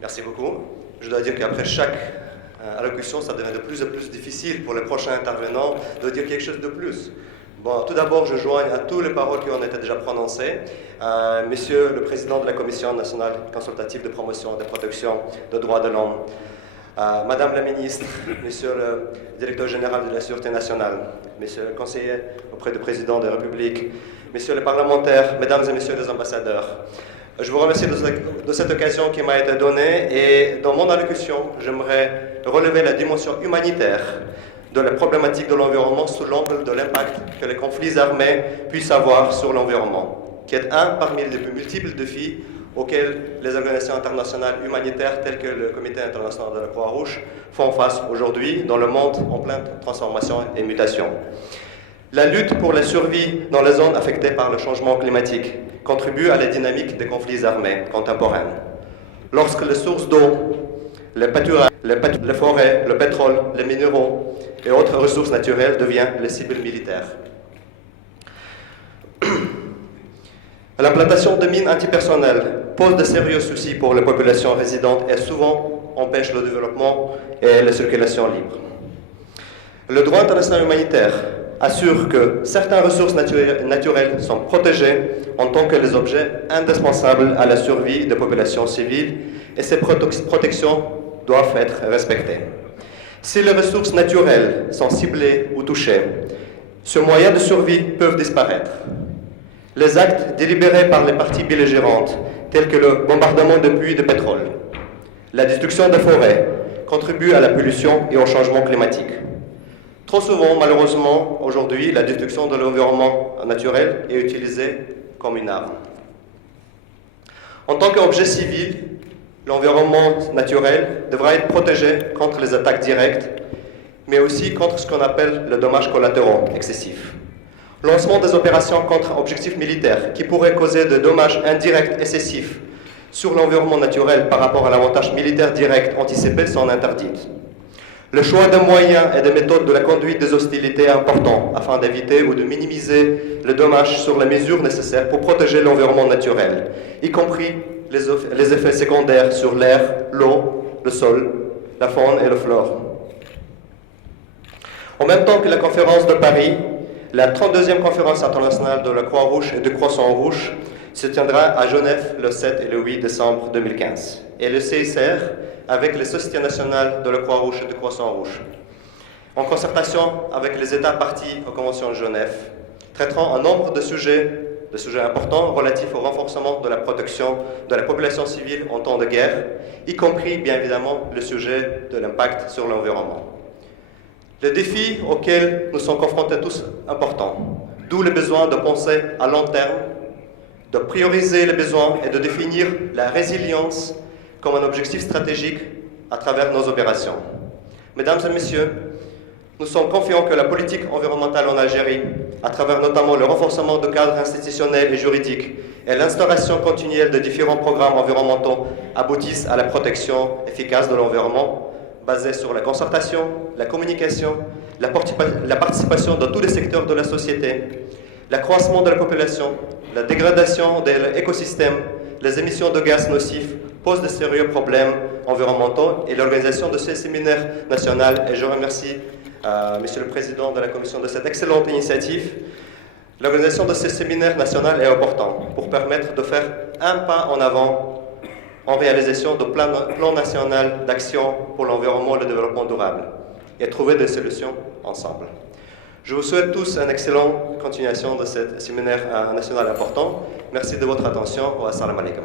Merci beaucoup. Je dois dire qu'après chaque allocution, ça devient de plus en plus difficile pour les prochains intervenants de dire quelque chose de plus. Bon, tout d'abord, je joigne à toutes les paroles qui ont été déjà prononcées. Monsieur le Président de la Commission nationale consultative de promotion et de protection des droits de l'homme, Madame la Ministre, Monsieur le Directeur général de la Sûreté nationale, Monsieur le Conseiller auprès du Président de la République, Messieurs les parlementaires, Mesdames et Messieurs les ambassadeurs, je vous remercie de cette occasion qui m'a été donnée et dans mon allocution, j'aimerais relever la dimension humanitaire de la problématique de l'environnement sous l'angle de l'impact que les conflits armés puissent avoir sur l'environnement, qui est un parmi les plus multiples défis auxquels les organisations internationales humanitaires telles que le Comité international de la Croix-Rouge font face aujourd'hui dans le monde en pleine transformation et mutation. La lutte pour la survie dans les zones affectées par le changement climatique contribue à la dynamique des conflits armés contemporains. Lorsque les sources d'eau, les pâturages, les forêts, le pétrole, les minéraux et autres ressources naturelles deviennent les cibles militaires. L'implantation de mines antipersonnelles pose de sérieux soucis pour les populations résidentes et souvent empêche le développement et la circulation libre. Le droit international humanitaire assure que certaines ressources naturelles sont protégées en tant que les objets indispensables à la survie des populations civiles et ces protections doivent être respectées. Si les ressources naturelles sont ciblées ou touchées, ce moyen de survie peut disparaître. Les actes délibérés par les parties belligérantes, tels que le bombardement de puits de pétrole, la destruction des forêts, contribuent à la pollution et au changement climatique. Trop souvent, malheureusement, aujourd'hui, la destruction de l'environnement naturel est utilisée comme une arme. En tant qu'objet civil, l'environnement naturel devra être protégé contre les attaques directes, mais aussi contre ce qu'on appelle le dommage collatéraux excessif. Lancement des opérations contre objectifs militaires qui pourraient causer des dommages indirects excessifs sur l'environnement naturel par rapport à l'avantage militaire direct anticipé sont interdites. Le choix des moyens et des méthodes de la conduite des hostilités est important afin d'éviter ou de minimiser les dommages sur les mesures nécessaires pour protéger l'environnement naturel, y compris les effets secondaires sur l'air, l'eau, le sol, la faune et la flore. En même temps que la conférence de Paris, la 32e conférence internationale de la Croix-Rouge et du Croissant-Rouge se tiendra à Genève le 7 et le 8 décembre 2015. Et le CICR, avec les sociétés nationales de la Croix-Rouge et du Croissant-Rouge, en concertation avec les États partis aux conventions de Genève, traiteront un nombre de sujets importants relatifs au renforcement de la protection de la population civile en temps de guerre, y compris bien évidemment le sujet de l'impact sur l'environnement. Les défis auxquels nous sommes confrontés tous importants, d'où le besoin de penser à long terme, de prioriser les besoins et de définir la résilience comme un objectif stratégique à travers nos opérations. Mesdames et messieurs, nous sommes confiants que la politique environnementale en Algérie, à travers notamment le renforcement de cadres institutionnels et juridiques et l'instauration continuelle de différents programmes environnementaux, aboutissent à la protection efficace de l'environnement, basée sur la concertation, la communication, la participation de tous les secteurs de la société, l'accroissement de la population, la dégradation de l'écosystème, les émissions de gaz nocifs posent de sérieux problèmes environnementaux et l'organisation de ce séminaire national, et je remercie Monsieur le Président de la Commission de cette excellente initiative. L'organisation de ce séminaire national est importante pour permettre de faire un pas en avant en réalisation de plan national d'action pour l'environnement et le développement durable et trouver des solutions ensemble. Je vous souhaite tous une excellente continuation de ce séminaire national important. Merci de votre attention. Assalamu alaikum.